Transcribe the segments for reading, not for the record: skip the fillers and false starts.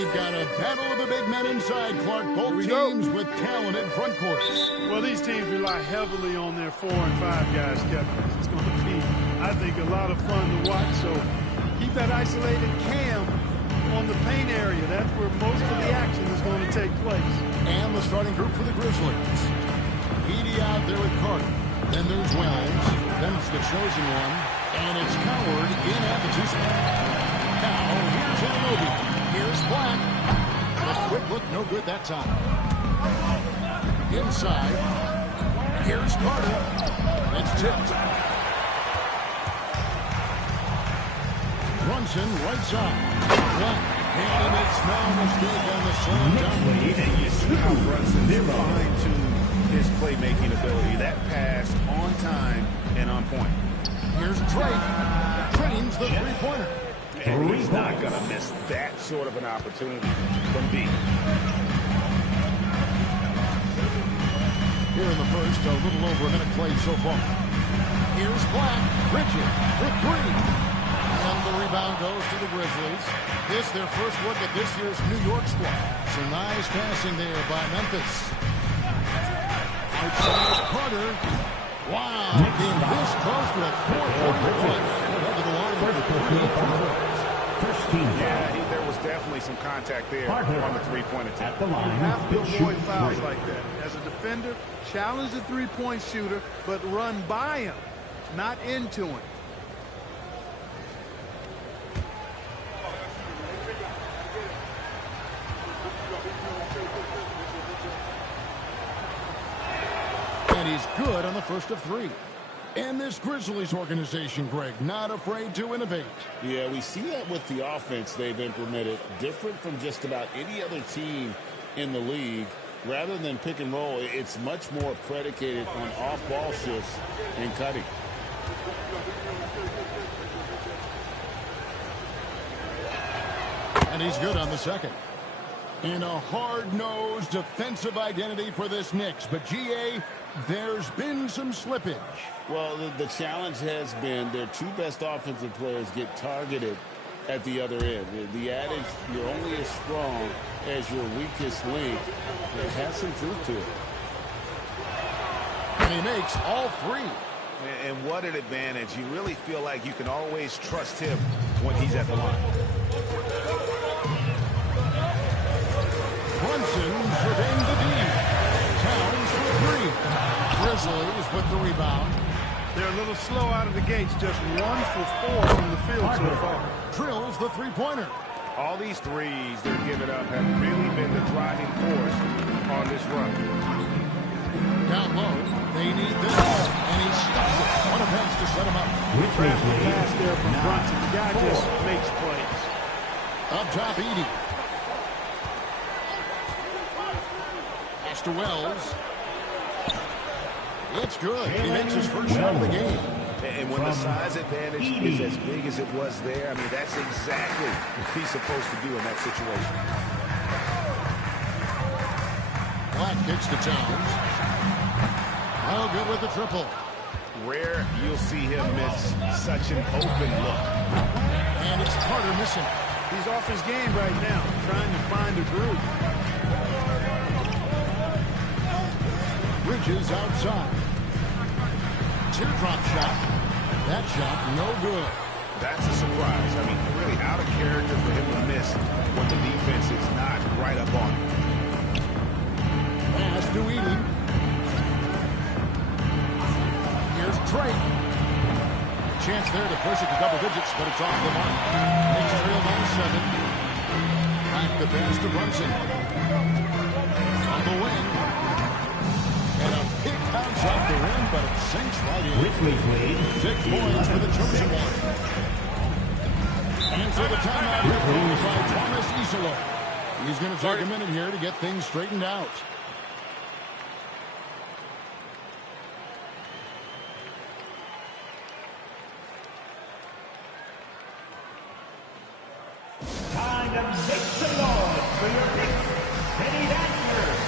We've got a battle of the big men inside, Clark. Both teams with talented front courts. Well, these teams rely heavily on their 4 and 5 guys, Kevin. It's going to be, I think, a lot of fun to watch. So keep that isolated cam on the paint area. That's where most of the action is going to take place. And the starting group for the Grizzlies. Edey out there with Carter. Then there's Wells. Then it's the chosen one. And it's Coward in at the 2 spot. Now, here's Anunoby. Here's Black. A quick look, no good that time. Inside. Here's Carter. It's tipped. Brunson, right side. Black. And he makes no mistake on the slam dunk. And you see how Brunson fine-tuned his playmaking ability. That pass on time and on point. Here's Drake. Trains the three-pointer. And he's not going to miss that sort of an opportunity from deep. Here in the first, a little over a minute played so far. Here's Black. Bridges for 3. And the rebound goes to the Grizzlies. This their first look at this year's New York squad. Some nice passing there by Memphis. Outside Carter. Wow, getting this close to a 4-point run. Over the line for 3 Yeah, there was definitely some contact there on the three-point attempt. You have to avoid fouls like that. As a defender, challenge the three-point shooter, but run by him, not into him. And he's good on the first of 3. And this Grizzlies organization, Greg, not afraid to innovate. Yeah, we see that with the offense they've implemented, different from just about any other team in the league. Rather than pick and roll, it's much more predicated on off-ball shifts and cutting. And he's good on the second. And a hard-nosed defensive identity for this Knicks. But, G.A., there's been some slippage. Well, the challenge has been their 2 best offensive players get targeted at the other end. The adage, you're only as strong as your weakest link, it has some truth to it. And he makes all 3. And what an advantage. You really feel like you can always trust him when he's at the line. Brunson surveying the D. Towns for 3. Grizzlies with the rebound. They're a little slow out of the gates, just 1 for 4 from the field so far. Drills the three-pointer. All these threes they're giving up have really been the driving force on this run. Down low, they need this. And he stops it. What a pass to set him up. Crafty pass there from Brunson. The guy just makes plays. Up top, Edey. Pass to Wells. It's good. He makes his first shot of the game. And when the size advantage is as big as it was there, I mean, that's exactly what he's supposed to do in that situation. Black kicks to Towns. Oh, good with the triple. Rare you'll see him miss such an open look. And it's Carter missing. He's off his game right now, trying to find a groove. Bridges outside. Teardrop shot. That shot, no good. That's a surprise. I mean, really out of character for him to miss when the defense is not right up on him. Pass to Edey. Here's Drake. A chance there to push it to double digits, but it's off the mark. Knicks trail by 7. Back the pass to Brunson. On the wing. And a big bounce off the rim, but it sinks right in. 6 points for the chosen one. And for the timeout by Thomas Isola. He's going to take a minute here to get things straightened out. Time to make some noise for your Knicks City Dancers.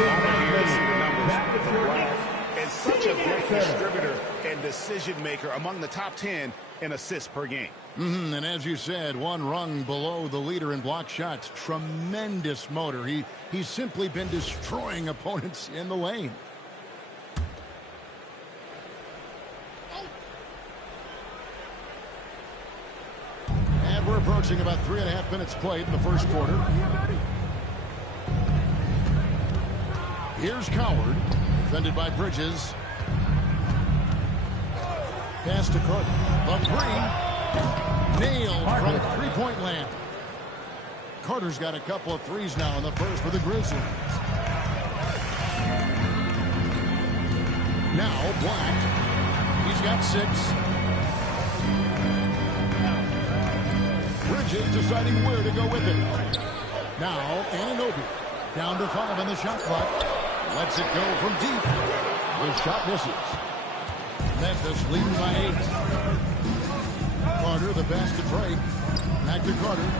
here to see the numbers. Back with your Wow. Knicks, And such a great Sidney Baxter. distributor and decision maker among the top 10 in assists per game. And as you said, one rung below the leader in block shots. Tremendous motor. He's simply been destroying opponents in the lane. And we're approaching about 3.5 minutes played in the first quarter. Here's Coward, defended by Bridges. Pass to Cook. The three. Nailed from three-point land. Carter's got a couple of threes now in the first for the Grizzlies. Now Black. He's got 6. Bridges deciding where to go with it. Now Anunoby. Down to 5 on the shot clock. Lets it go from deep. The shot misses. Memphis leading by 8. Carter, the pass to Drake. Back to Carter.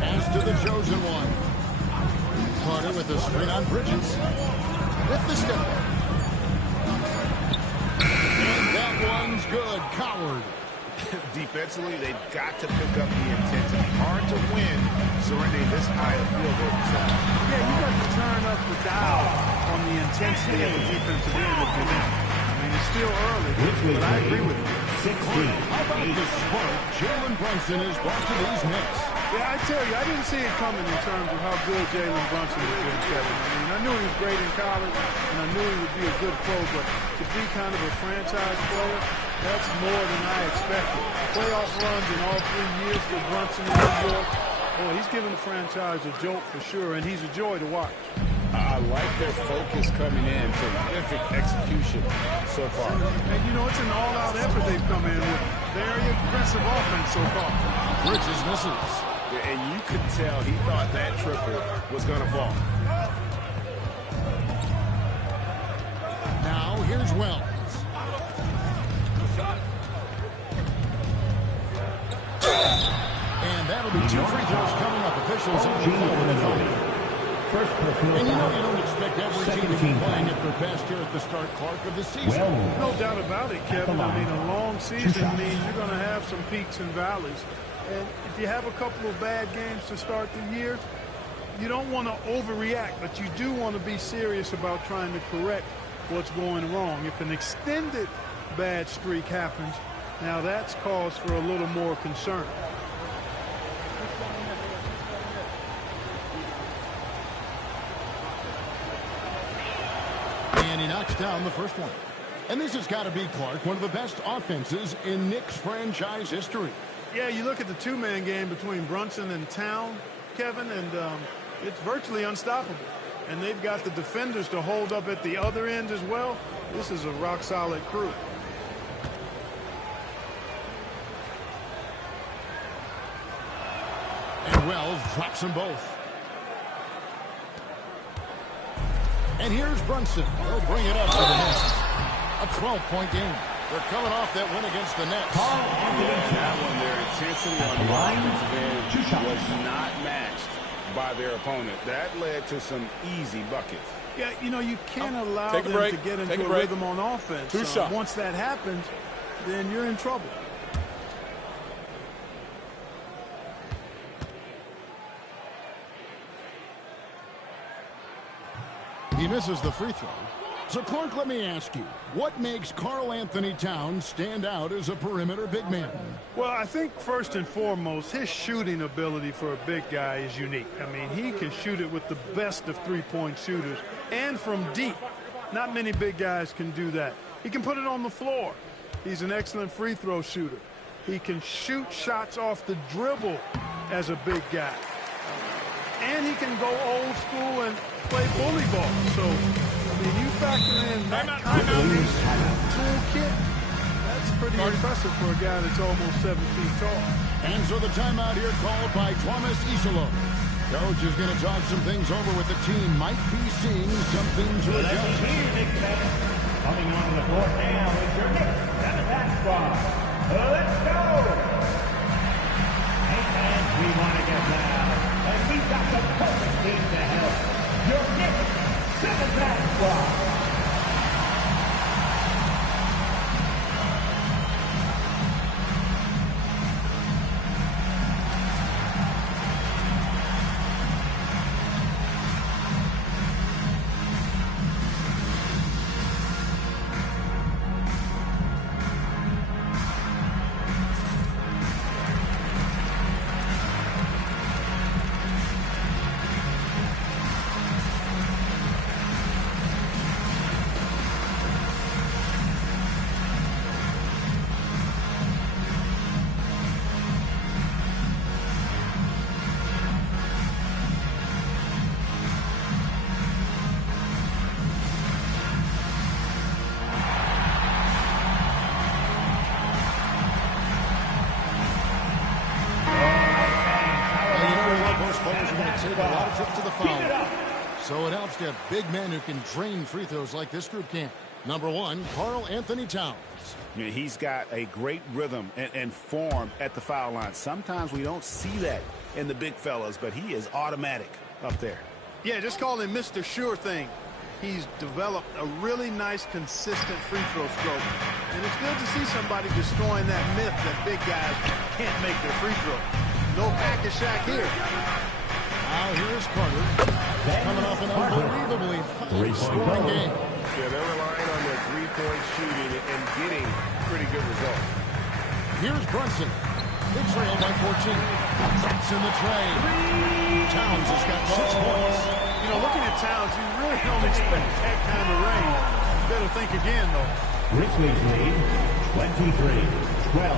Pass to the chosen one. Carter with the screen on Bridges. With the step. And that one's good. Coward. Defensively, they've got to pick up the intensity. Hard to win surrendering this high a field goal percentage. Yeah, you got to turn up the dial on the intensity of the defensive end if you're there. I mean, it's still early, but I agree with you. 16. How about the spark Jalen Brunson is brought to these Knicks? Yeah, I tell you, I didn't see it coming in terms of how good Jalen Brunson has been, Kevin. I mean, I knew he was great in college, and I knew he would be a good pro, but to be kind of a franchise player, that's more than I expected. Playoff runs in all 3 years for Brunson in New York. Boy, he's given the franchise a jolt for sure, and he's a joy to watch. I like their focus coming in. Terrific execution so far. And, you know, it's an all-out effort they've come in with. Very aggressive offense so far. Bridges misses. And you could tell he thought that triple was going to fall. Now here's Wells. And that'll be 2 free throws coming up. Officials on the floor in the final. First personal And you know foul. you don't expect every Second team to be team playing foul. at their best here at the start, Clark, of the season. Well, No doubt about it, Kevin. I mean, a long season means you're going to have some peaks and valleys. And if you have a couple of bad games to start the year, you don't want to overreact, but you do want to be serious about trying to correct what's going wrong. If an extended bad streak happens, now that's cause for a little more concern. And he knocks down the first one. And this has got to be, Clark, one of the best offenses in Knicks franchise history. Yeah, you look at the two-man game between Brunson and Town, Kevin, and it's virtually unstoppable. And they've got the defenders to hold up at the other end as well. This is a rock-solid crew. And Wells drops them both. And here's Brunson. He'll bring it up to the Nets. A 12-point game. They're coming off that win against the Nets. That one, their intensity on the offensive end was not matched by their opponent. That led to some easy buckets. Yeah, you know, you can't allow Take a them break. to get Take into a a break. rhythm on offense. Two shots. Once that happens, then you're in trouble. He misses the free throw. So, Clark, let me ask you, what makes Karl Anthony Towns stand out as a perimeter big man? Well, I think first and foremost, his shooting ability for a big guy is unique. I mean, he can shoot it with the best of three-point shooters and from deep. Not many big guys can do that. He can put it on the floor. He's an excellent free throw shooter. He can shoot shots off the dribble as a big guy. And he can go old school and play bully ball. So, I mean, you factor in that kind of toolkit, that's pretty impressive for a guy that's almost 7 feet tall. And so the timeout here called by Thomas Isolo. Coach is going to talk some things over with the team. Might be seeing something to let's adjust. see here, Knicks fans. Coming onto the court now is your Knicks and attack squad. Let's go! Hey, fans, we going to take a lot of trips to the foul. So it helps to have big men who can drain free throws like this group can. Number 1, Karl Anthony Towns. Yeah, he's got a great rhythm and form at the foul line. Sometimes we don't see that in the big fellas, but he is automatic up there. Yeah, just call him Mr. Sure Thing. He's developed a really nice, consistent free throw stroke. And it's good to see somebody destroying that myth that big guys can't make their free throw. No pack a shack here. Now here's Carter. Coming off an unbelievably high-scoring game. Yeah, they're relying on their three-point shooting and getting pretty good results. Here's Brunson. They trail by 14. That's in the tray. Towns has got 6 points. You know, looking at Towns, you really don't expect that kind of range. You better think again, though. Grizzlies lead 23-12.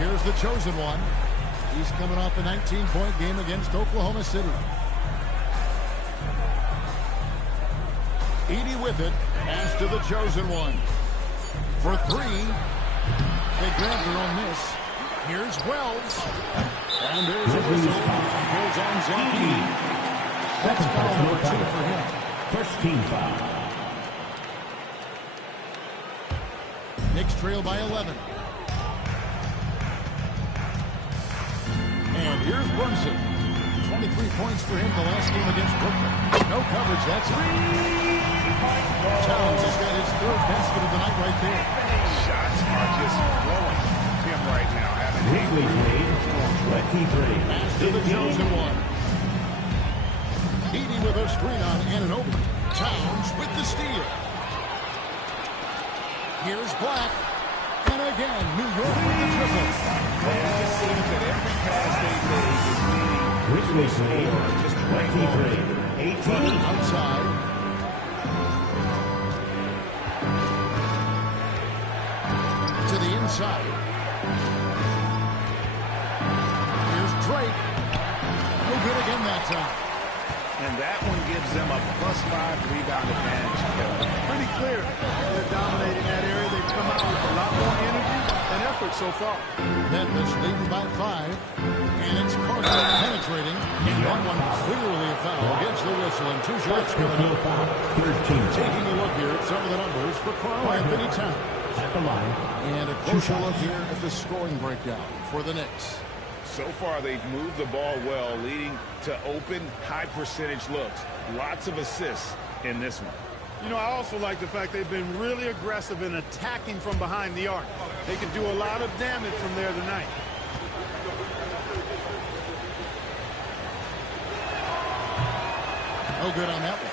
Here's the chosen one. He's coming off a 19-point game against Oklahoma City. Edey with it. Pass to the chosen one. For 3. They grab their own miss. Here's Wells. And there's a whistle. Goes on Zaki. That's foul number 2 for him. First team foul. Knicks trail by 11. And here's Brunson. 23 points for him the last game against Brooklyn. No coverage, that's it. Towns has got his 3rd basket of the night right there. Shots are just flowing him right now. Grizzlies lead 23. Pass to the chosen one. Edey with a screen on Anunoby. Towns with the steal. Here's Black. And again, New York with the triple. It just seems that every pass they make is leading. Grizzlies lead 23-18. Outside. To the inside. Here's Drake. No good again that time. And that one gives them a +5 rebound advantage. Pretty clear. They're dominating that area. They've come out with a lot more energy and effort so far. Memphis leading by 5. And it's Carter penetrating. And that one clearly a foul against the whistle. And 2 shots coming up. Taking a look here at some of the numbers for Karl Anthony Towns. At the line. And a closer look here at the scoring breakdown for the Knicks. So far, they've moved the ball well, leading to open, high-percentage looks. Lots of assists in this one. You know, I also like the fact they've been really aggressive in attacking from behind the arc. They can do a lot of damage from there tonight. No good on that one.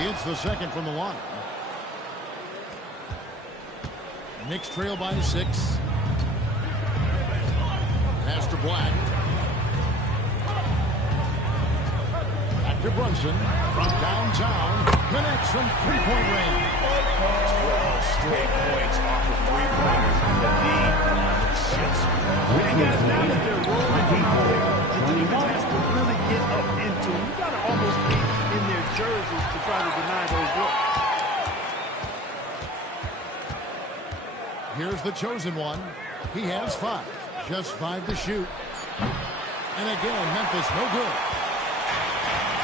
It's the second from the line. Knicks trail by 6. Pass to Black. Back to Brunson. From downtown. Connects from 3-point range. 12 straight points off of 3-pointers. And the lead shifts. And guys, now that they're rolling from out there, the defense has to really get up into them. You got to almost be in their jerseys to try to deny those looks. Here's the chosen one. He has 5. Just 5 to shoot. And again, Memphis no good.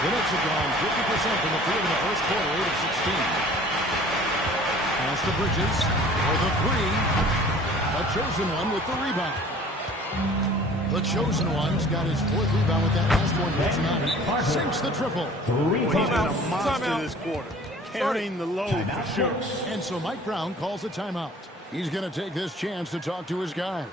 The Knicks have gone 50% from the field in the first quarter, 8 of 16. Pass to Bridges for the 3. A chosen one with the rebound. The chosen one's got his 4th rebound with that last one here tonight. Sinks the triple. He's been a monster this quarter, carrying the load for sure. And so Mike Brown calls a timeout. He's going to take this chance to talk to his guys.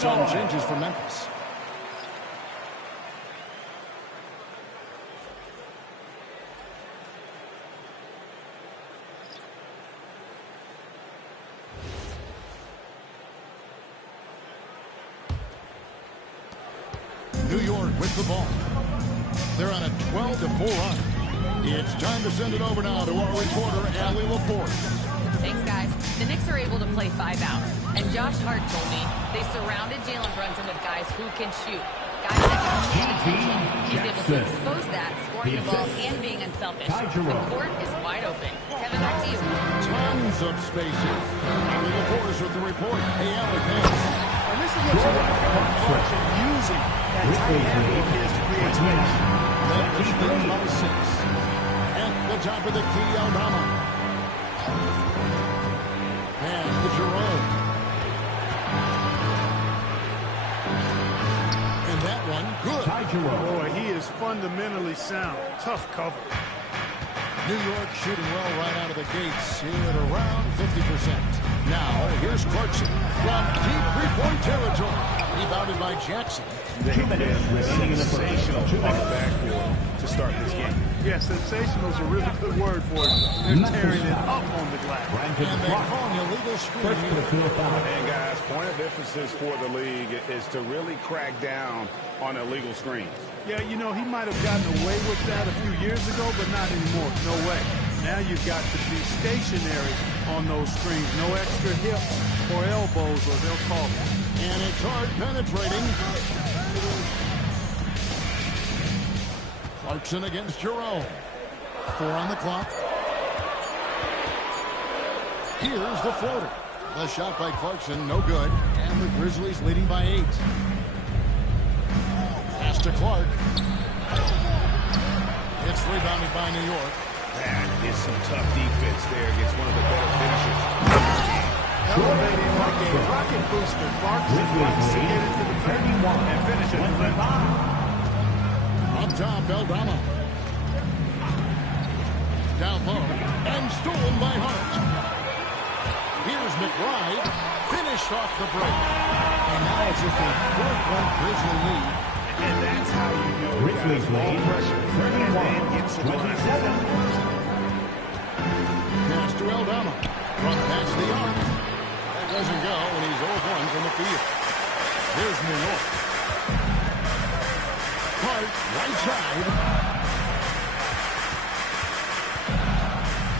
Some changes for Memphis. New York with the ball. They're on a 12-4 run. It's time to send it over now to our reporter, Allie LaForce. Thanks, guys. The Knicks are able to play 5 out. And Josh Hart told me they surrounded Jalen Brunson with guys who can shoot. Guys that can command attention. He's able to expose that, scoring the ball and being unselfish. The court is wide open. Kevin, back to you. Tons of spaces. Allie LaForce with the report. Hey, Allie, thanks. And this is what you like about Clarkson using that tight handle of his to create space. Memphis leads by 6. At the top of the key, Aldama. Pass to Jerome. And that one, good. Boy, he is fundamentally sound. Tough cover. New York shooting well right out of the gates here at around 50%. Now, here's Clarkson from deep three-point territory. Rebounded by Jackson. They've been sensational on the backboard to start this game. Yeah, sensational is a really good word for it. They're tearing it up on the glass. And they're calling illegal screen. And guys, point of emphasis for the league is to really crack down on illegal screens. Yeah, you know, he might have gotten away with that a few years ago, but not anymore. No way. Now you've got to be stationary on those screens. No extra hips or elbows, or they'll call it. And it's hard penetrating. Clarkson against Jerome. 4 on the clock. Here's the floater. The shot by Clarkson, no good. And the Grizzlies leading by 8. Pass to Clark. It's rebounded by New York. That is some tough defense there against one of the better finishers. Elevating like a rocket booster. Clarkson wants to get into the 31 and finish it. Up top, Aldama. Down low. And stolen by Hart. Here's McBride. Finished off the break. And now it's just a 4-point Grizzly lead. And that's how you know Grizzlies lead. Pressure. 31-27. Pass to Aldama. From past the arc. That doesn't go, and he's 0-1 from the field. Here's New York. Hart, right side.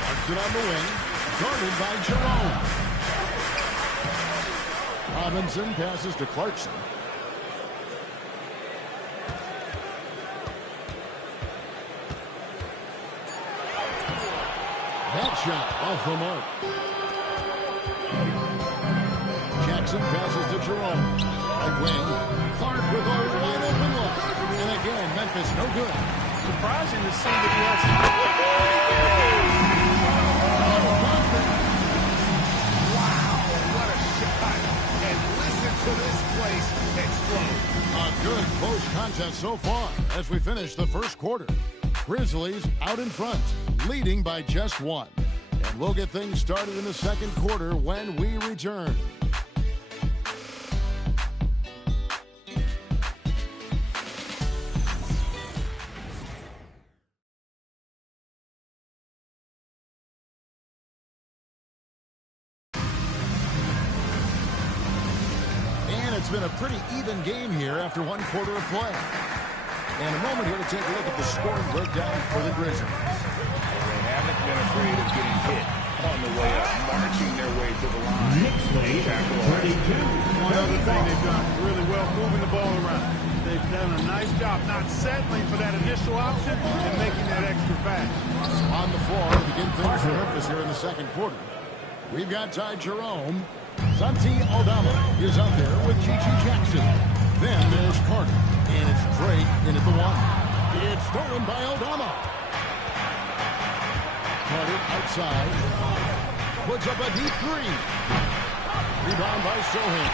Clarkson on the wing. Guarded by Jerome. Robinson passes to Clarkson. That shot off the mark. Jackson passes to Jerome. Right wing. Clark with a wide open look. And again, Memphis no good. Surprising to see that he has Wow, what a shot. And listen to this place explode. A good close contest so far as we finish the first quarter. Grizzlies out in front, leading by just 1. And we'll get things started in the second quarter when we return. And it's been a pretty even game here after 1 quarter of play. And a moment here to take a look at the scoring breakdown for the Grizzlies. They haven't been afraid of getting hit on the way up, marching their way to the line. one other thing they've done really well, moving the ball around. They've done a nice job not settling for that initial option and making that extra pass. On the floor to begin things for Memphis here in the second quarter. We've got Ty Jerome. Santi Aldama is out there with Gigi Jackson. Then there's Carter. And it's Drake in at the 1. It's stolen by Aldama. Carter outside. Puts up a deep 3. Rebound by Sohan.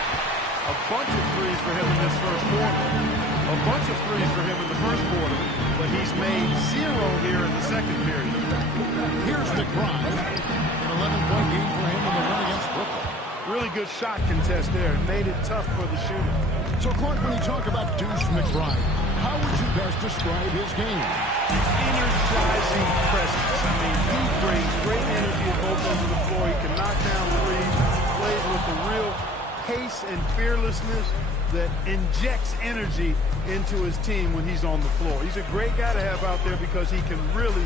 A bunch of threes for him in this first quarter. A bunch of threes for him in the first quarter. But he's made 0 here in the second period. Here's McBride. An 11-point game for him in the win against Brooklyn. really good shot contest there. It made it tough for the shooter. So, Clark, when you talk about Deuce McBride, how would you best describe his game? Energizing presence. I mean, he brings great energy at both ends of the floor. He can knock down threes, plays with a real pace and fearlessness that injects energy into his team when he's on the floor. He's a great guy to have out there because he can really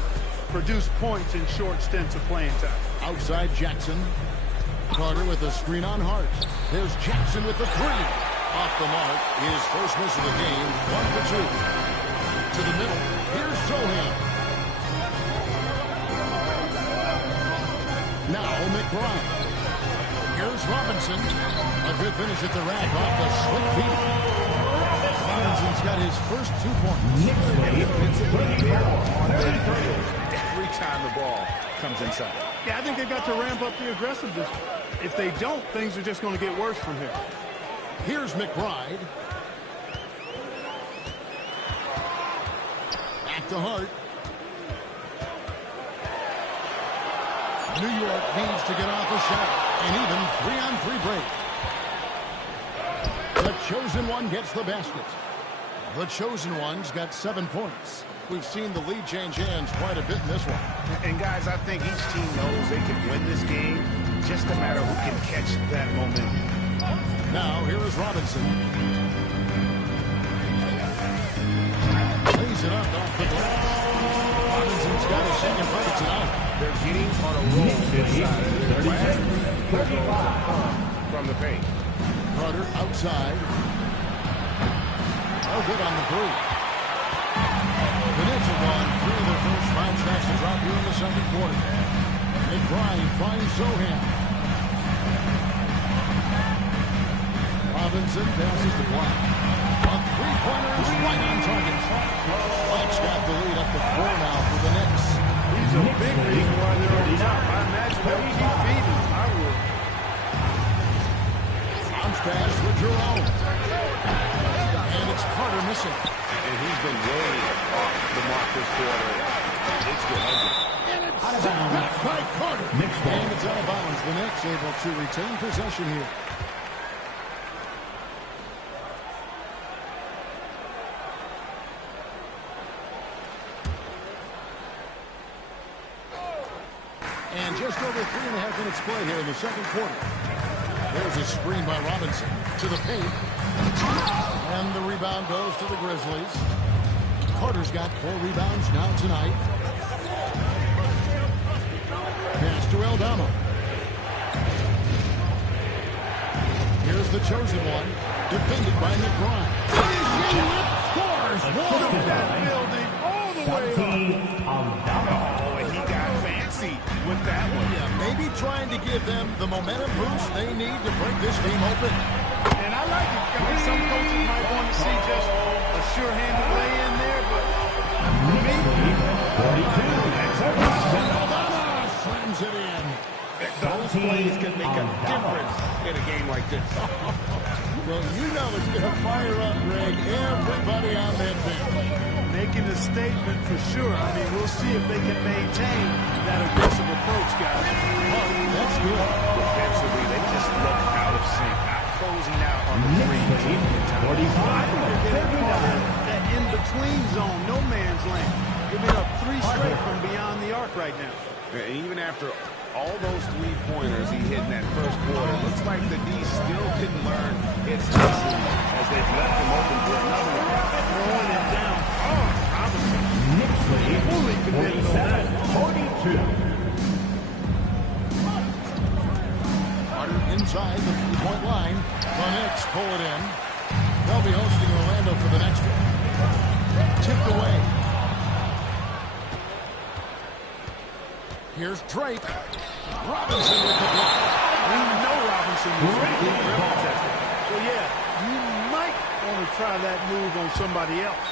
produce points in short stints of playing time. Outside Jackson. Carter with a screen on Hart. There's Jackson with the three. Off the mark. His first miss of the game. 1 for 2. To the middle. Here's Sohan. Now McBride. Here's Robinson. A good finish at the rack off the slick feet. Robinson's got his first 2 points. Every time the ball comes inside. Yeah, I think they've got to ramp up the aggressiveness. If they don't, things are just going to get worse from here. Here's McBride. Back to Hart. New York needs to get off a shot. An even 3-on-3 break. The chosen one gets the basket. The chosen one's got 7 points. We've seen the lead change hands quite a bit in this one. And, guys, I think each team knows they can win this game. Just a matter who can catch that momentum. Now, here is Robinson. Lays it up off the glass. Robinson's got his second bucket tonight. They're getting on a roll inside. From the paint. Carter outside. Oh, good on the three. The Knicks have won 3 of their first 5 shots to drop here in the second quarter. McBride finds Sohan. Robinson passes to Black. A three-pointer is right on target. Black's got the lead up to 4 now for the Knicks. He's a big reason why they're on top. I imagine they'll keep feeding. I would. Bounce pass for Jerome. And it's Carter missing. And he's been way off the mark this quarter. It's been ugly. And it's back by Carter. And it's out of bounds. The Knicks able to retain possession here. And just over 3.5 minutes play here in the second quarter. There's a screen by Robinson to the paint. And the rebound goes to the Grizzlies. Carter's got 4 rebounds now tonight. Pass to Aldama. Here's the chosen one. Defended by McBride. Scores! Look at that building all the way up. Oh, and he got fancy with that one. Yeah, maybe trying to give them the momentum boost they need to break this game open. And I like it. I mean, some coaches might want to see just a sure-handed lay-in there, but for me, Aldama slams it in. Those plays can make a difference in a game like this. Well, you know it's going to fire up, Greg, everybody on that bench. making a statement for sure. I mean, we'll see if they can maintain that aggressive approach, guys. Oh, that's good. Defensively, they just look out of sync, not closing out on the three. That in-between zone, no man's land. Giving up 3 straight from beyond the arc right now. And even after all those 3-pointers he hit in that first quarter, looks like the D still didn't learn its lesson as they've left him open for another one. Throwing it down hard. Robinson. Fully committed on that. 42. Carter inside the 3-point line. The Knicks pull it in. They'll be hosting Orlando for the next one. Tipped away. Here's Drake. Robinson with the block. We know Robinson was a good rim protector. So, yeah, you might want to try that move on somebody else.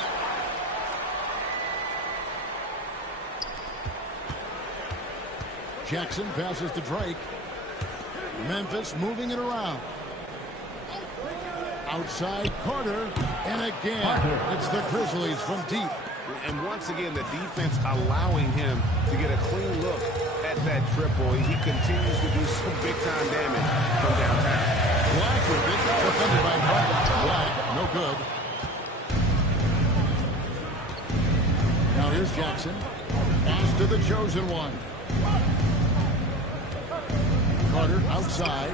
Jackson passes to Drake. Memphis moving it around. Outside Carter. And again, it's the Grizzlies from deep. And once again, the defense allowing him to get a clean look at that triple. He continues to do some big-time damage from downtown. defended by Black. No good. Now here's Jackson. Pass to the chosen one. Carter outside.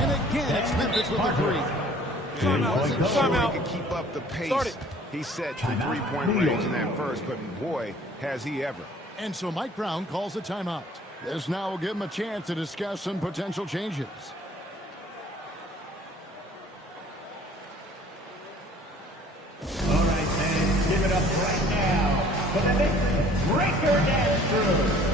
And again, it's Memphis with the three. Timeout. He can keep up the pace. He set the three-point range in that first, but boy, has he ever. And so Mike Brown calls a timeout. This now will give him a chance to discuss some potential changes. All right, fans, give it up right now for the Knicks breaker dance crew.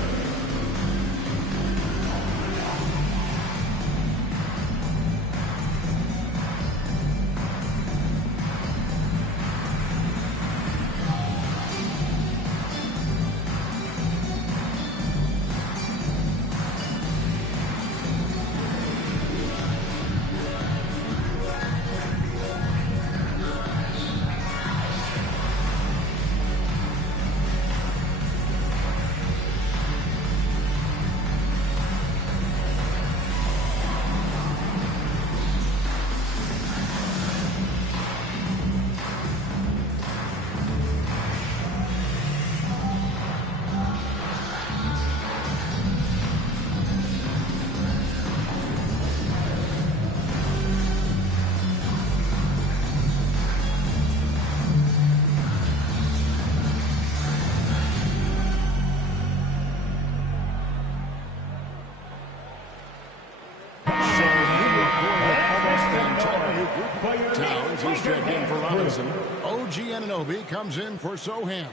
OG Anunoby comes in for Soham.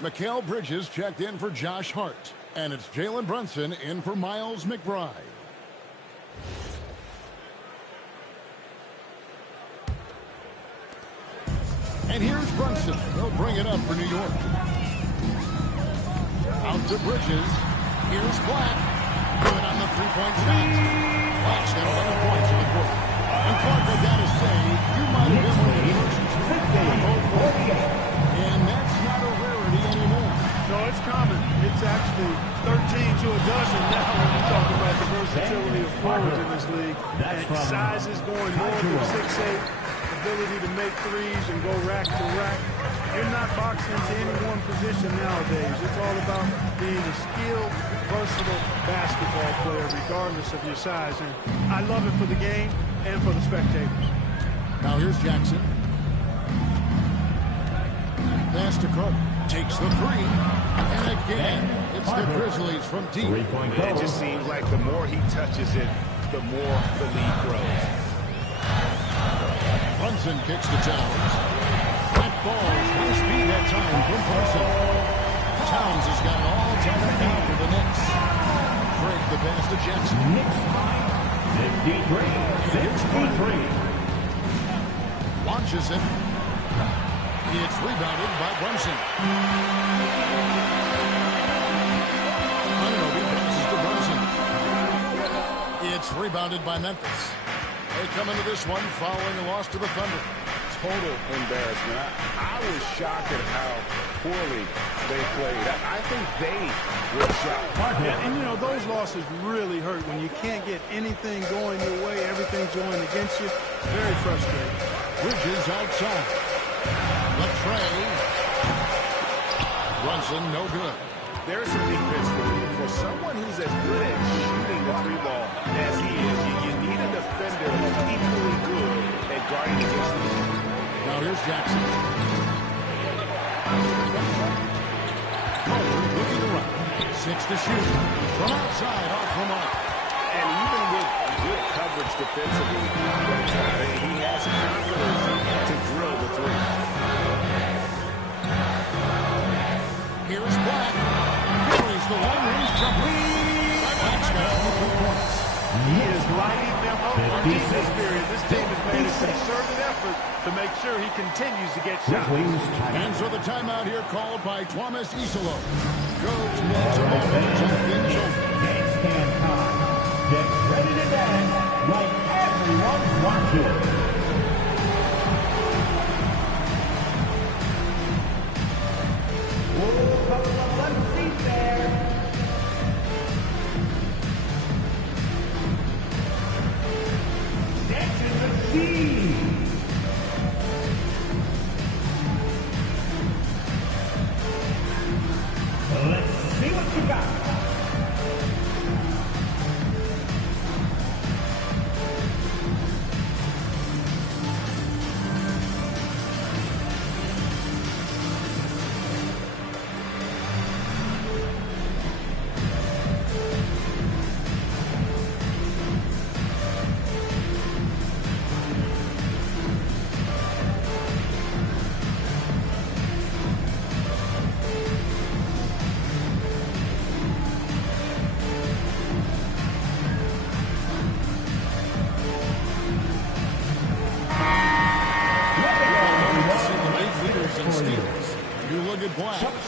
Mikal Bridges checked in for Josh Hart. And it's Jalen Brunson in for Miles McBride. And here's Brunson. He'll bring it up for New York. Out to Bridges. Here's Black. Good on the three-point shot. Black's got 11 points in the quarter. And Clark, I gotta say, you might have been one of the first. And that's not a rarity anymore. No, it's common. It's actually 13 to a dozen now when you talk about the versatility of forwards in this league. And size is going north of 6'8", ability to make threes and go rack to rack. You're not boxed into any one position nowadays. It's all about being a skilled, versatile basketball player, regardless of your size. And I love it for the game and for the spectators. Now here's Jackson. Pass to Carter. Takes the three. And again, it's the Grizzlies from deep. It just seems like the more he touches it, the more the lead grows. Brunson kicks to Towns. That falls. High speed that time from Brunson. Towns has got it all tied up now for the Knicks. Break the pass to Jackson. Knicks by 53. Launches it. It's rebounded by Brunson. Anunoby passes to Brunson. It's rebounded by Memphis. They come into this one following a loss to the Thunder. Total embarrassment. I was shocked at how poorly they played. I think they were shocked. Yeah, and, you know, those losses really hurt when you can't get anything going your way, everything's going against you. Very frustrating. Bridges outside. Latrey. Brunson, no good. There's some defense for someone who's as good at shooting the three ball as he is. You need a defender equally good at guarding against him. Now here's Jackson. Carter looking around. 6 to shoot. From outside, off the mark. And even with good coverage defensively, he has confidence to drill the three. Here's Black. Carries the long-range jumper. Black's got 23 points. He is lighting them up for deep this period. This team has made a concerted effort to make sure he continues to get shots. And so the timeout here called by Thomas Isolo. Coach needs a moment to think over. Handstand time. Get ready to dance like everyone's watching. Whoa, couple of left feet there. Dancing with Steve. Let's see what you got.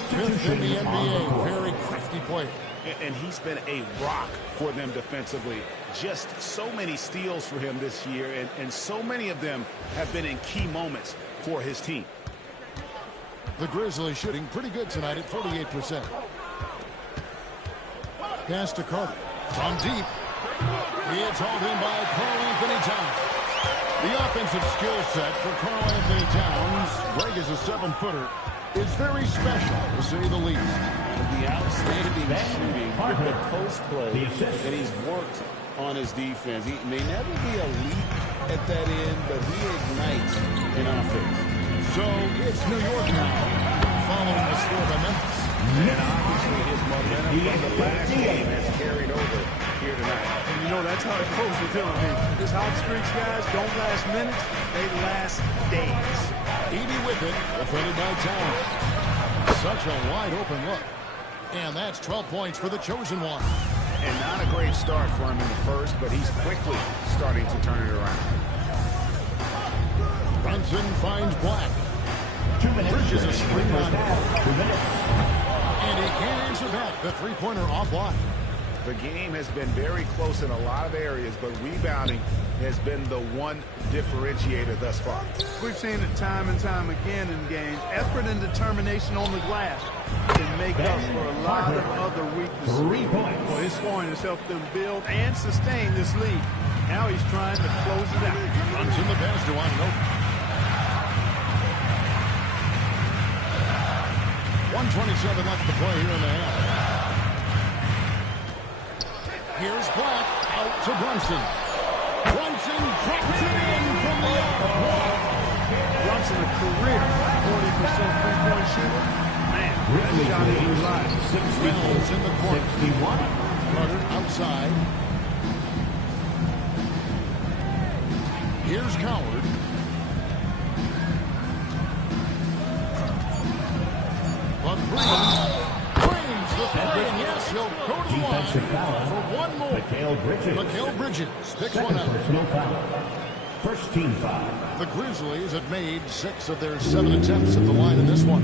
Fifth in the NBA, very crafty player. And he's been a rock for them defensively. Just so many steals for him this year, and so many of them have been in key moments for his team. The Grizzlies shooting pretty good tonight at 48%. Pass to Carter. From deep. It's hauled in by Karl Anthony Towns. The offensive skill set for Karl Anthony Towns, Greg is a 7-footer, is very special, to say the least. The outstanding shooting with the post play that he's worked on his defense. He may never be elite at that end, but he ignites an offense. So it's New York now, following the score by Memphis. And obviously his momentum from the last game has carried over here tonight. And you know, that's how it goes with him. I mean, his hot streaks, guys, don't last minutes, they last days. Edey with it, defended by Towns. Such a wide open look. And that's 12 points for the chosen one. And not a great start for him in the first, but he's quickly starting to turn it around. Brunson finds Black. 2 minutes. Bridges a screen on. 2 minutes. And he can't answer back. The three-pointer offline. The game has been very close in a lot of areas, but rebounding has been the one differentiator thus far. We've seen it time and time again in games. Effort and determination on the glass can make up for a lot of other weaknesses. 3 points. Well, his scoring has helped them build and sustain this lead. Now he's trying to close it out. Runs in the pass to Anunoby. 1:27 left to play here in the half. Here's Black out to Brunson. Brunson drops it in from the arc. Brunson, a career 40% three-point shooter. Man, that shot is reliable. Reynolds in the corner. 61. Carter outside. Here's Coward. But brings the three, and yes, he'll go to the line for one more. Mikal Bridges picks one up. Personal foul. First team foul. The Grizzlies have made 6 of their 7 attempts at the line in this one.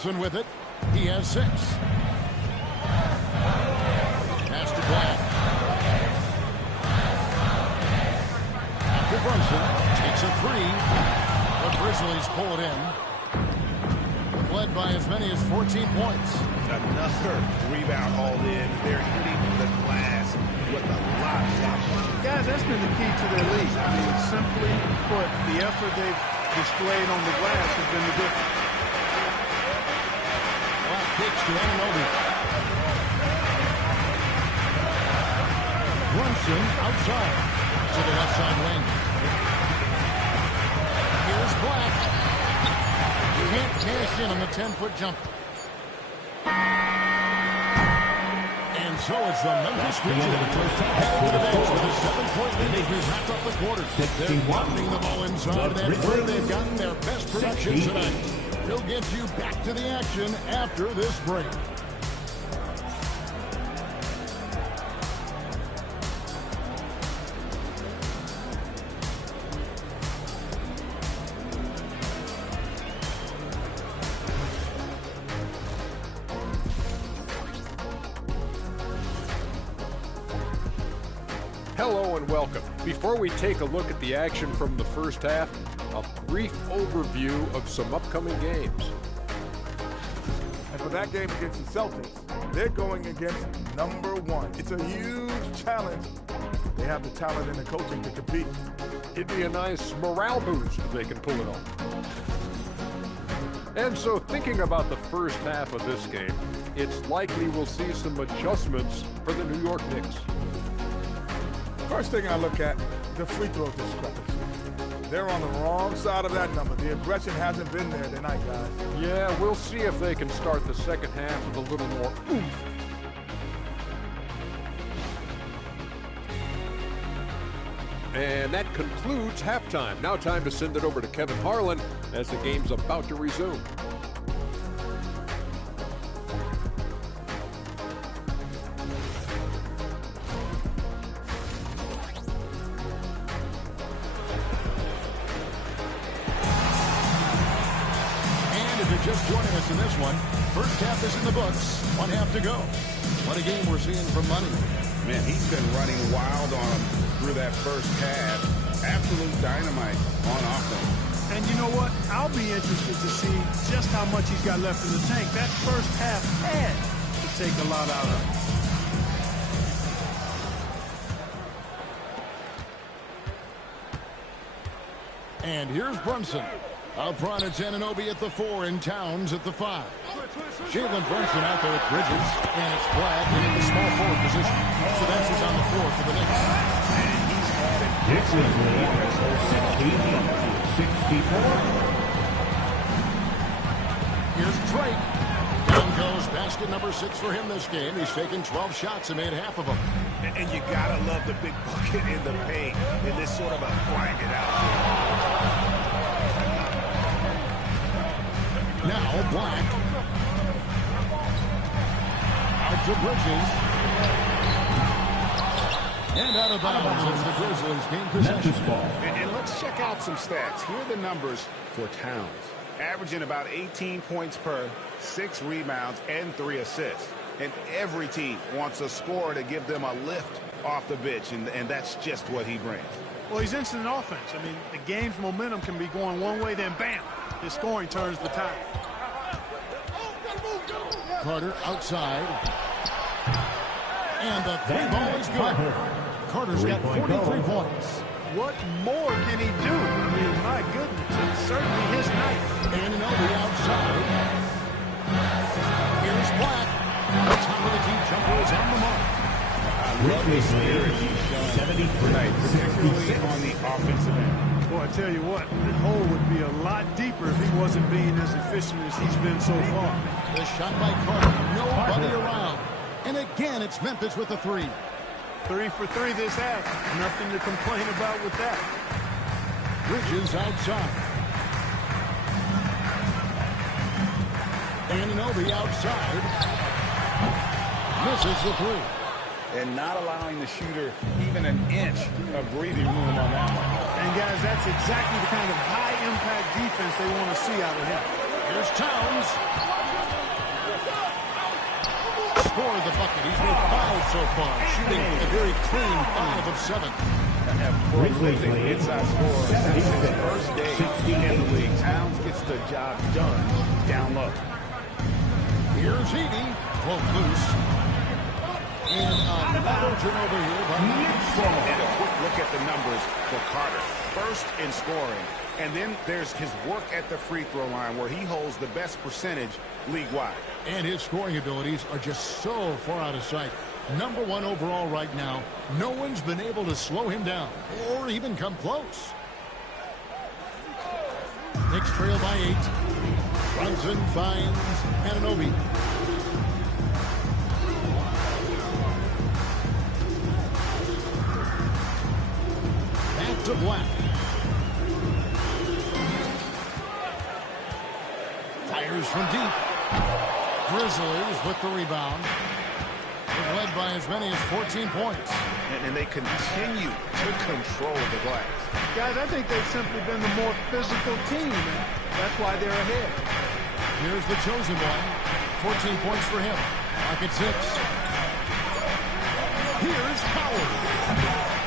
Brunson with it. He has 6. Pass to Black. After Brunson takes a 3. The Grizzlies pull it in. Led by as many as 14 points. Another rebound hauled in. They're hitting the glass with a lot of confidence. Guys, that's been the key to their lead. I mean, simply put, the effort they've displayed on the glass has been the difference. Pitch to Anunoby. Brunson outside to the left side wing. Here's Black. Can't cash in on the 10-foot jumper. And so it's the Memphis Grizzlies headed to the bench with a 7-point lead as we wrap up the quarter. They're pounding the ball inside. That's where they've gotten their best production tonight. We'll get you back to the action after this break. welcome. Before we take a look at the action from the first half, a brief overview of some upcoming games. And for that game against the Celtics, they're going against number 1. It's a huge challenge. They have the talent and the coaching to compete. It'd be a nice morale boost if they can pull it off. And so thinking about the first half of this game, it's likely we'll see some adjustments for the New York Knicks. First thing I look at, the free throw discrepancy. They're on the wrong side of that number. The aggression hasn't been there tonight, guys. Yeah, we'll see if they can start the second half with a little more oomph. And that concludes halftime. Now time to send it over to Kevin Harlan as the game's about to resume. Just joining us in this one. First half is in the books. 1 half to go. What a game we're seeing from Money. Man, he's been running wild on them through that first half. Absolute dynamite on offense. And you know what? I'll be interested to see just how much he's got left in the tank. That first half had to take a lot out of him. And here's Brunson. Up front, it's Anunoby at the 4 and Towns at the 5. Jalen Brunson out there at Bridges, and it's Black in the small forward position. So that's who's on the floor for the Knicks. And he's had it. This is the 64. Here's Drake. Down goes basket number 6 for him this game. He's taken 12 shots and made half of them. And you gotta love the big bucket in the paint in this sort of a grinded out game. Now Black. Out to Bridges. And out of bounds as the Grizzlies gain possession. And let's check out some stats. Here are the numbers for Towns. Averaging about 18 points per, 6 rebounds, and 3 assists. And every team wants a scorer to give them a lift off the bench, and that's just what he brings. Well, he's instant offense. I mean, the game's momentum can be going one way, then bam, his scoring turns the tide. Carter outside. And the 3 ball is good. Carter's got 43 points. What more can he do? I mean, my goodness, it's certainly his night. Anunoby outside. Here's Black. The top of the key jumper is on the mark. I love the spirit he's showing tonight, particularly on the offensive end. Boy, I tell you what, the hole would be a lot deeper if he wasn't being as efficient as he's been so far. The shot by Carter. Nobody around. And again, it's Memphis with the 3. 3 for 3 this half. Nothing to complain about with that. Bridges outside. Anunoby outside. Misses the 3. And not allowing the shooter even an inch of breathing room on that one. And guys, that's exactly the kind of high-impact defense they want to see out of him. Here's Towns. Scored the bucket. He's made 5 so far, shooting a very clean 5 of 7. A prolific inside scorer since his first day in the league. Towns gets the job done down low. Here's Edey. Broke loose. And another turnover here by And a quick look at the numbers for Carter. First in scoring. And then there's his work at the free throw line where he holds the best percentage league-wide. And his scoring abilities are just so far out of sight. Number 1 overall right now. No one's been able to slow him down or even come close. Knicks trail by 8. Brunson finds Anunoby. Back to Black. Fires from deep. Grizzlies with the rebound. They've led by as many as 14 points. And they continue to control the glass. Guys, I think they've simply been the more physical team, and that's why they're ahead. Here's the chosen one. 14 points for him. Rocket 6. Here's Howard.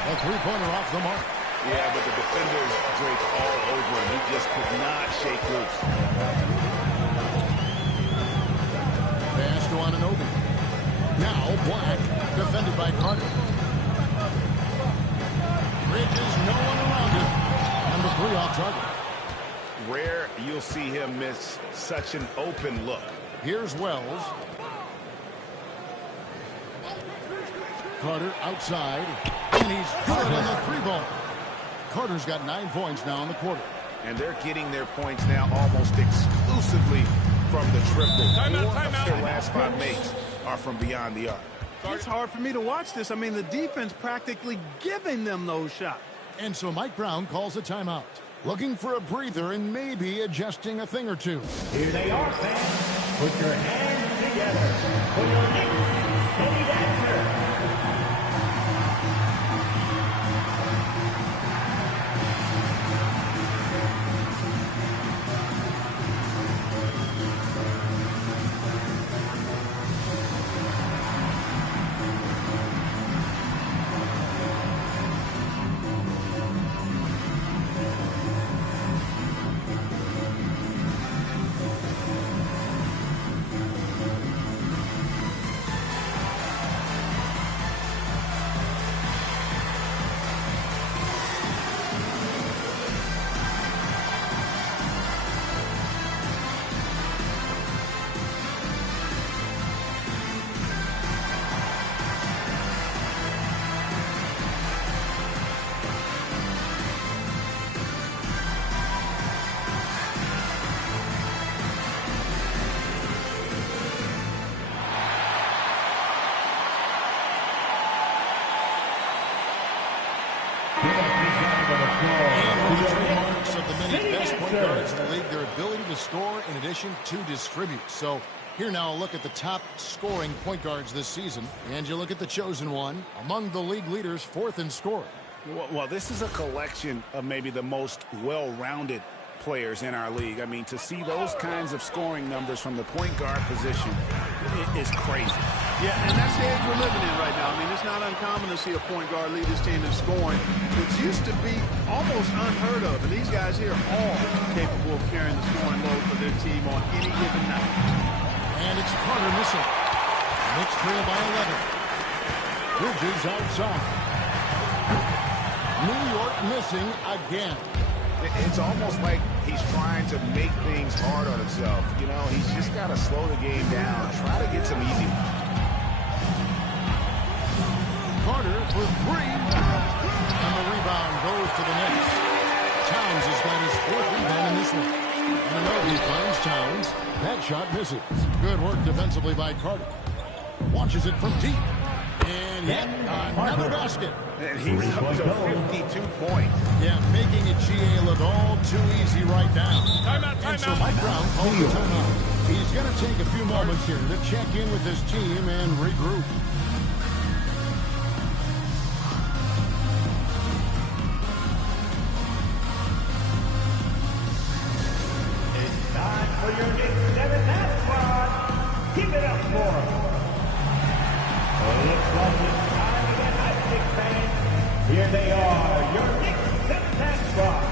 The A three-pointer off the mark. Yeah, but the defenders draped all over him. He just could not shake loose. Pass to Anunoby. Now Black, defended by Carter. Bridges, no one around him. Number 3 off target. Rare you'll see him miss such an open look. Here's Wells. Carter outside. And he's good on the 3-ball. Carter's got 9 points now in the quarter. And they're getting their points now almost exclusively from the triple. Timeout. Their last 5 makes are from beyond the arc. It's hard for me to watch this. I mean, the defense practically giving them those shots. And so Mike Brown calls a timeout. Looking for a breather and maybe adjusting a thing or two. Here they are, fans. Put your hands together for your next city dancer. Trademarks of the many best point guards in the league, their ability to score in addition to distribute. So here now a look at the top scoring point guards this season. And you look at the chosen one, among the league leaders, 4th in scoring. Well, this is a collection of maybe the most well-rounded players in our league. I mean, to see those kinds of scoring numbers from the point guard position is crazy. Yeah, and that's the age we're living in right now. I mean, it's not uncommon to see a point guard lead his team in scoring, which used to be almost unheard of. And these guys here are all capable of carrying the scoring load for their team on any given night. And it's Carter missing. Knicks trail by 11. Bridges outside. New York missing again. It's almost like he's trying to make things hard on himself. You know, he's just got to slow the game down, try to get some easy ones. Carter for 3. And the rebound goes to the Knicks. Towns has got his 4th rebound in this one. And Anunoby finds Towns. That shot misses. Good work defensively by Carter. Launches it from deep. And yet another basket. And he's up to 52 points. Yeah, making it GA look all too easy right now. And so Mike Brown calls a timeout. He's going to take a few moments here to check in with his team and regroup. It's time for your Knicks 7th squad. Keep it up for them. Well, looks like it's time to get hyped, Knicks fans. Here they are, your Knicks 7th squad.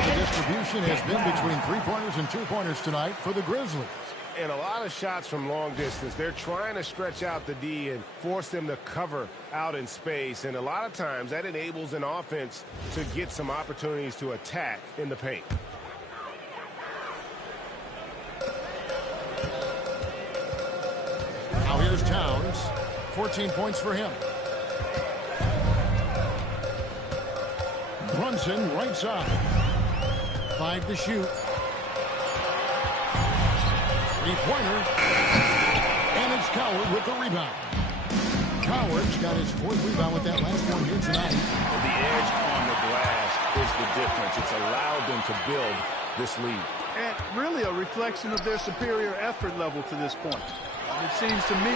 The distribution has been between 3-pointers and 2-pointers tonight for the Grizzlies. And a lot of shots from long distance. They're trying to stretch out the D and force them to cover out in space. And a lot of times that enables an offense to get some opportunities to attack in the paint. Now here's Towns. 14 points for him. Brunson right side. 5 to shoot. Three-pointer. And it's Coward with the rebound. Coward's got his 4th rebound with that last one here tonight. The edge on the glass is the difference. It's allowed them to build this lead. And really a reflection of their superior effort level to this point. It seems to me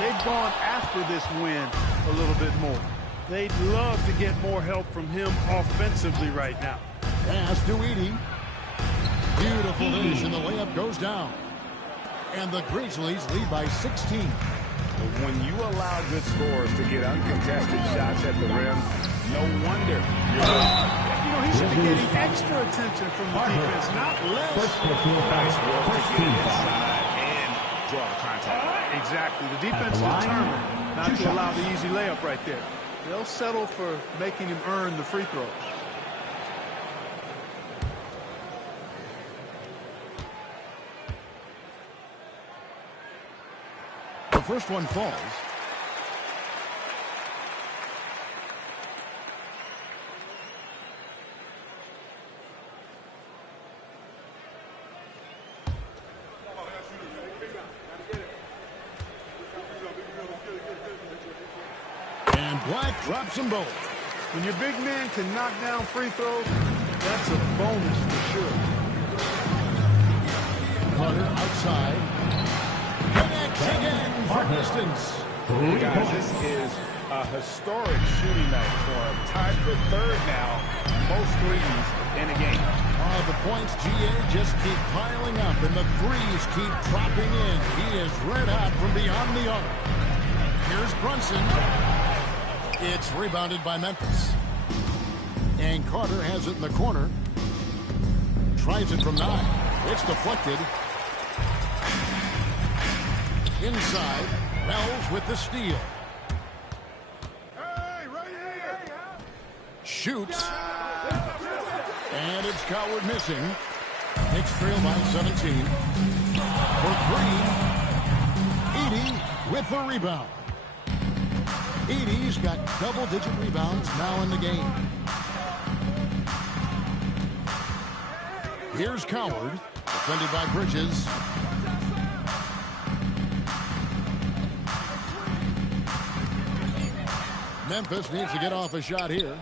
they've gone after this win a little bit more. They'd love to get more help from him offensively right now. Pass to Edey. Beautiful finish, and the layup goes down. And the Grizzlies lead by 16. When you allow good scorers to get uncontested shots at the rim, no wonder you're You know, he should be getting extra attention from the defense, not less. nice work to get inside and draw the contact. Exactly. The defense is determined not to allow the easy layup right there. They'll settle for making him earn the free throws. The first one falls. And Black drops them both. When your big man can knock down free throws, that's a bonus for sure. Carter outside. Connects again for distance. Guys, this is a historic shooting night for him. Tied for 3rd now, most threes in a game. The points, GA, just keep piling up, and the threes keep dropping in. He is red hot from beyond the arc. Here's Brunson. It's rebounded by Memphis. And Carter has it in the corner. Tries it from 9. It's deflected. Inside, Wells with the steal. Shoots. And it's Coward missing. Knicks trail by 17. For 3. Edey with the rebound. Edey's got double-digit rebounds now in the game. Here's Coward, defended by Bridges. Memphis needs to get off a shot here.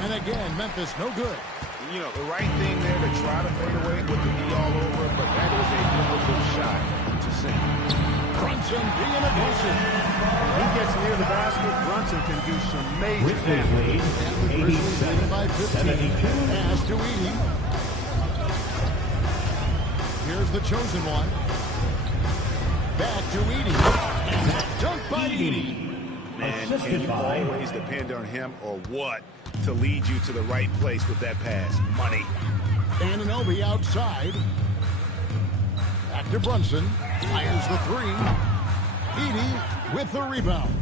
And again, Memphis no good. You know, the right thing there to try to fade away with the knee all over, but that is a difficult shot to sink. Brunson being aggressive. When he gets near the basket, Brunson can do some major damage. And the Grizzlies leading by 15. Pass to Edey. Here's the chosen one. Back to Edey. And that dunk by Edey. Man, can you always depend on him or what to lead you to the right place with that pass? Money. Anunoby outside. Back to Brunson. Fires the 3. Edey with the rebound.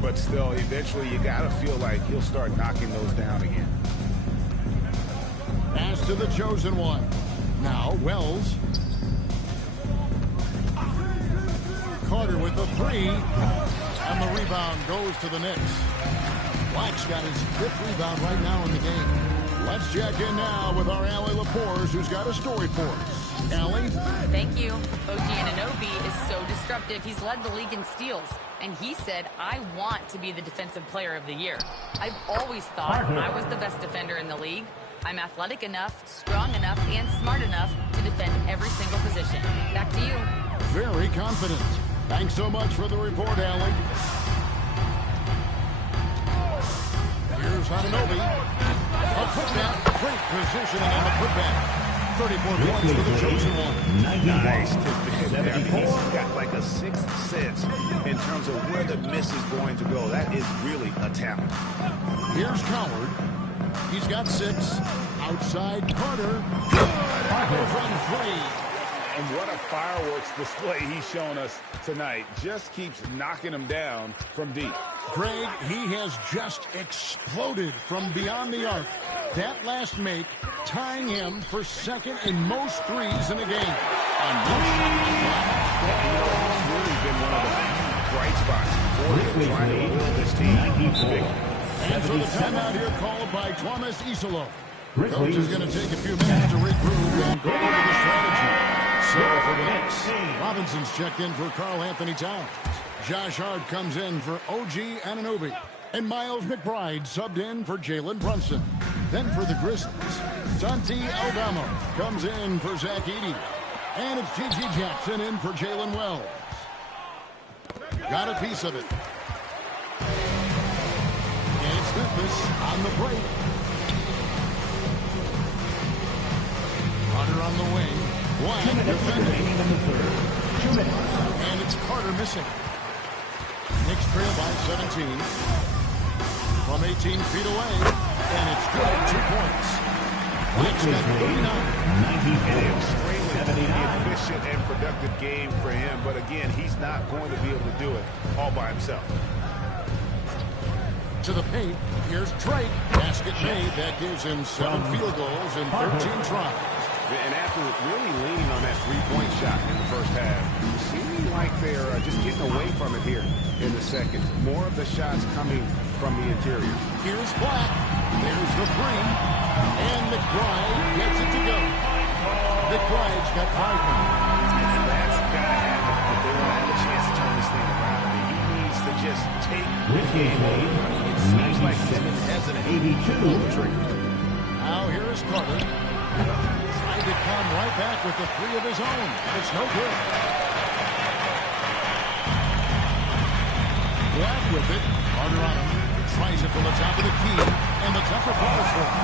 But still, eventually you got to feel like he'll start knocking those down again. Pass to the chosen one. Now Wells. Carter with the 3. And the rebound goes to the Knicks. Black's got his 5th rebound right now in the game. Let's check in now with our Allie Lapores, who's got a story for us. Allie? Thank you. OG Anunoby is so disruptive. He's led the league in steals. And he said, I want to be the defensive player of the year. I've always thought I was the best defender in the league. I'm athletic enough, strong enough, and smart enough to defend every single position. Back to you. Very confident. Thanks so much for the report, Allie. Here's Anunoby. A putback. Great positioning on the putback. 34 points for the chosen one. Nice tip there. He's got like a 6th sense in terms of where the miss is going to go. That is really a talent. Here's Coward. He's got 6. Outside Carter. Carter from 3. And what a fireworks display he's shown us tonight. Just keeps knocking them down from deep. Greg, he has just exploded from beyond the arc. That last make tying him for second in most threes in a game. It's really been one of the bright spots for him trying to will this team. And so the timeout here called by Thomas Isolo. Coach is going to take a few minutes to regroup and go over the strategy. So for the Knicks, Robinson's checked in for Karl Anthony Towns. Josh Hart comes in for OG Anunoby. And Miles McBride subbed in for Jalen Brunson. Then for the Grizzlies, Santi Aldama comes in for Zach Edey. And it's G.G. Jackson in for Jalen Wells. Got a piece of it. And it's Memphis on the break. Carter on the wing. One defending. And it's Carter missing. Knicks trail by 17. From 18 feet away. And it's good. 2 points. Knicks got 39. An extremely efficient and productive game for him. But again, he's not going to be able to do it all by himself. To the paint. Here's Drake. Basket made. That gives him 7 field goals in 13 tries. And after really leaning on that three-point shot in the first half, seeming like they're just getting away from it here in the second. More of the shots coming from the interior. Here's Black. There's the three. And McBride gets it to go. McBride's got 5 now. And that's got to happen if they want to have a chance to turn this thing around. I mean, he needs to just take this game away. It seems like he's been hesitant to pull the trigger. Now here is Carter. Trying to come right back with the 3 of his own. And it's no good. Black with it. Carter on him. Tries it from the top of the key. And the jumper falls for him.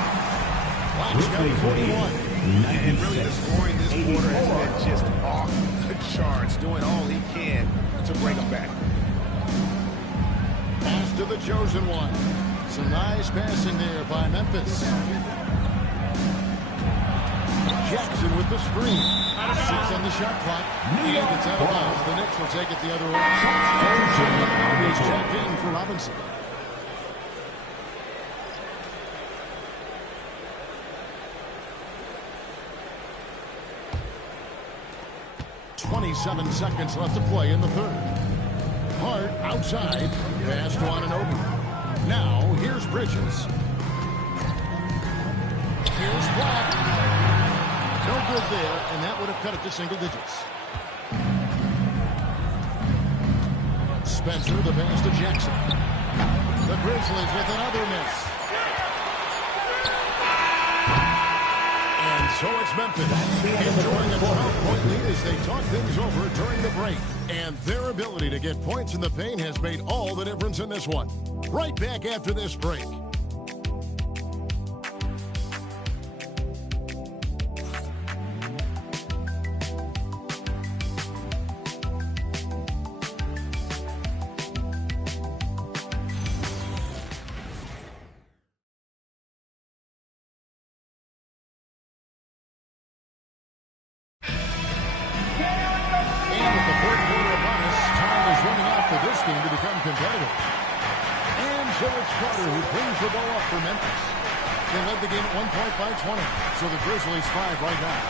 Black's got 41. And really the scoring this quarter has been just off the charts. Doing all he can to bring them back. Pass to the chosen one. Some nice passing there by Memphis. Jackson with the screen. 6 on the shot clock. And it's out of bounds. The Knicks will take it the other way. He's checked in for Robinson. .27 seconds left to play in the third. Hart outside. Pass to Anunoby. Now, here's Bridges. Here's Black. No good there, and that would have cut it to single digits. Spencer, the pass to Jackson. The Grizzlies with another miss. And so it's Memphis enjoying a 12-point lead as they talk things over during the break. And their ability to get points in the paint has made all the difference in this one. Right back after this break. So the Grizzlies 5 right now.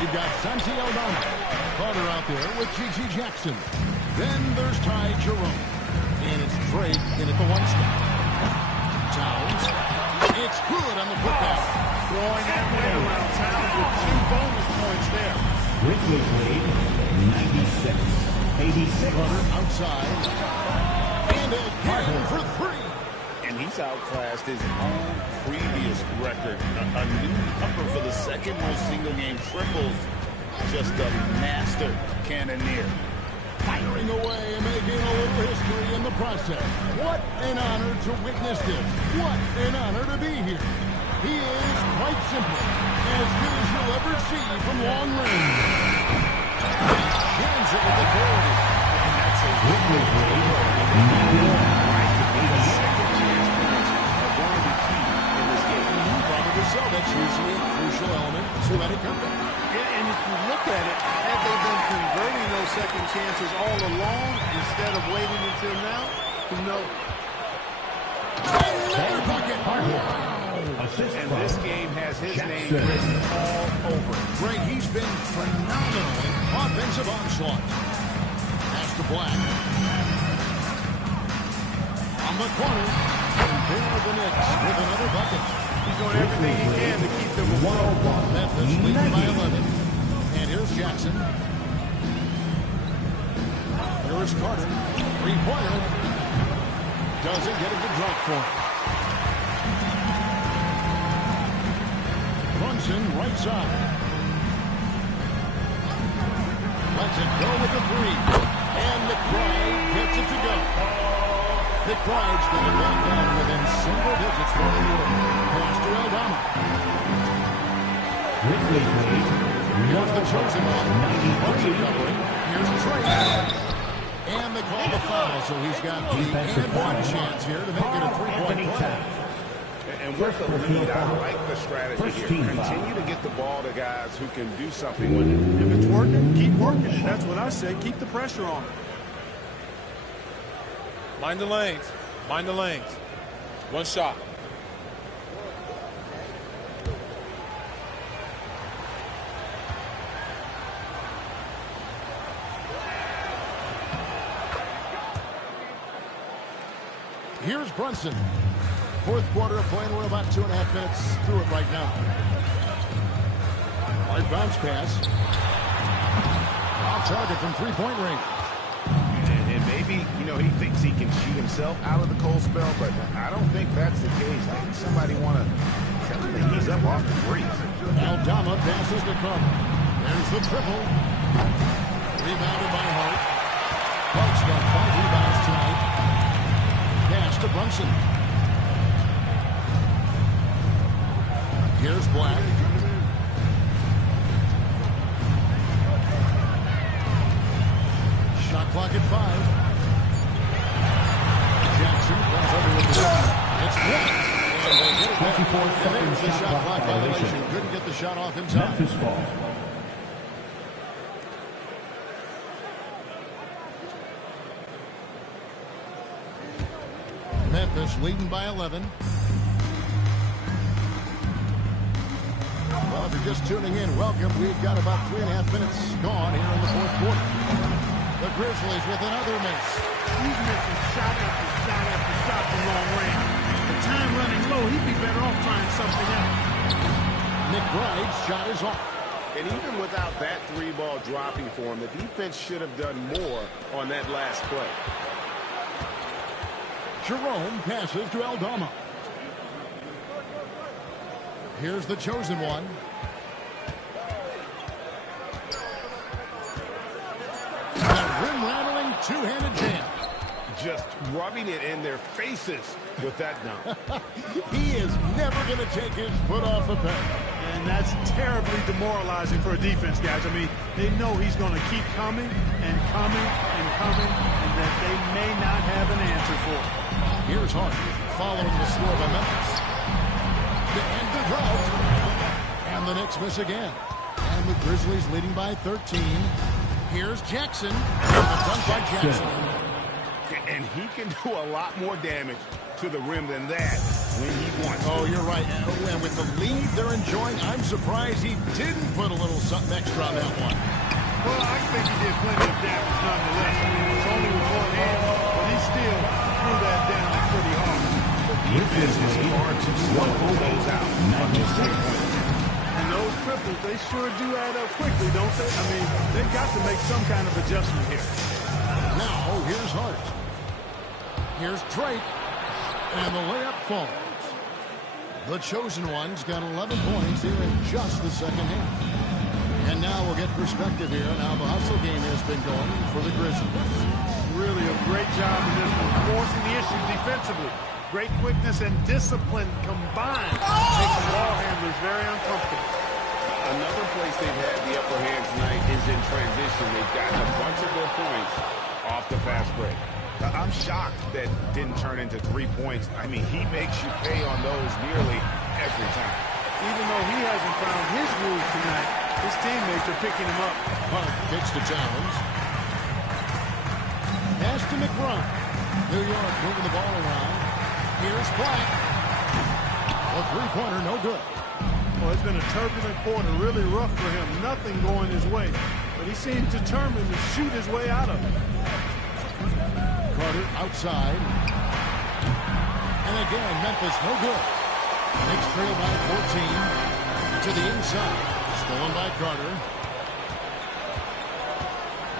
We've got Santi Aldama. Carter out there with G.G. Jackson. Then there's Ty Jerome. And it's Drake in at the 1 spot. Towns. It's good on the putback. Throwing that way around Towns with 2 bonus points there. Grizzlies lead 96-86. Carter outside. And again for 3. And he's outclassed his own previous record. A new number for the second most single-game triples. Just a master cannoneer. Firing away and making a little history in the process. What an honor to witness this. What an honor to be here. He is, quite simply, as good as you'll ever see from long range. Hands it with authority. And that's a So that's usually a crucial element to any comeback. Yeah, and you if you look at it, had they been converting those second chances all along instead of waiting until now, who knows? Another bucket. And this game has his name written all over it. Great, he's been phenomenal in offensive onslaught. Pass to Black. On the corner, and there are the Knicks with another bucket. He's doing everything he can to keep them afloat. Memphis leading by 11. And here's Jackson. Here is Carter. Three-pointer. Doesn't get a good drop for him. Brunson, right side. Lets it go with the three. And McBride gets it to go. McBride's going to back down within single digits for the year. Pass to Aldama. Here's the chosen one. Brunson covering. Here's Trey. And they call the foul, so he's got the and one chance here to make it a three-point play. And with the lead, I like the strategy here. Continue to get the ball to guys who can do something with it. If it's working, keep working it. That's what I say. Keep the pressure on. Mind the lanes. Mind the lanes. One shot. Here's Brunson. Fourth quarter of play, and we're about 2.5 minutes through it right now. Hard bounce pass. Off target from three-point range. And maybe, he thinks he can shoot himself out of the cold spell, but I don't think that's the case. Maybe somebody want to tell him that he's up off the breeze. Aldama passes to Carter. There's the triple. Rebounded by Hart. Hart's got 5 rebounds tonight. Pass to Brunson. Here's Black. Shot clock at 5. Jackson comes over with the shot. It's blocked. And they get it back. And there's the shot clock violation. Couldn't get the shot off in time. Memphis ball. Memphis leading by 11. Well, if you're just tuning in, welcome. We've got about 3.5 minutes gone here in the fourth quarter. The Grizzlies with another miss. He's missing shot after shot after shot from long range. The time running low, he'd be better off trying something else. McBride's shot is off. And even without that three-ball dropping for him, the defense should have done more on that last play. Jerome passes to Aldama. Here's the chosen one. A rim-rattling two-handed jam. Just rubbing it in their faces with that dunk. He is never going to take his foot off the pedal. And that's terribly demoralizing for a defense, guys. I mean, they know he's going to keep coming and coming and coming, and that they may not have an answer for it. Here's Hart following the score by Memphis. To end the drought. And the Knicks miss again. And the Grizzlies leading by 13. Here's Jackson. And the dunk by Jackson. And he can do a lot more damage to the rim than that when he wants to. Oh, you're right. And with the lead they're enjoying, I'm surprised he didn't put a little something extra on that one. Well, I think he did plenty of damage nonetheless. It's only with one hand, but he still threw that down pretty hard. The defense is far too slow to close out. And those triples, they sure do add up quickly, don't they? I mean, they've got to make some kind of adjustment here. Now, here's Hart. Here's Drake. And the layup falls. The chosen one's got 11 points here in just the second half. And now we'll get perspective here on how the hustle game has been going for the Grizzlies. Really a great job in this one, forcing the issue defensively. Great quickness and discipline combined makes the ball handlers very uncomfortable. Another place they've had the upper hand tonight is in transition. They've gotten a bunch of their points off the fast break. I'm shocked that didn't turn into 3 points. I mean, he makes you pay on those nearly every time. Even though he hasn't found his groove tonight, his teammates are picking him up. Hart kicks to Towns. Pass to McBride. New York moving the ball around. Here's Black. A three-pointer, no good. Well, it's been a turbulent quarter, really rough for him. Nothing going his way. But he seems determined to shoot his way out of it. Carter outside. And again, Memphis no good. Knicks trail by 14 to the inside. Stolen by Carter.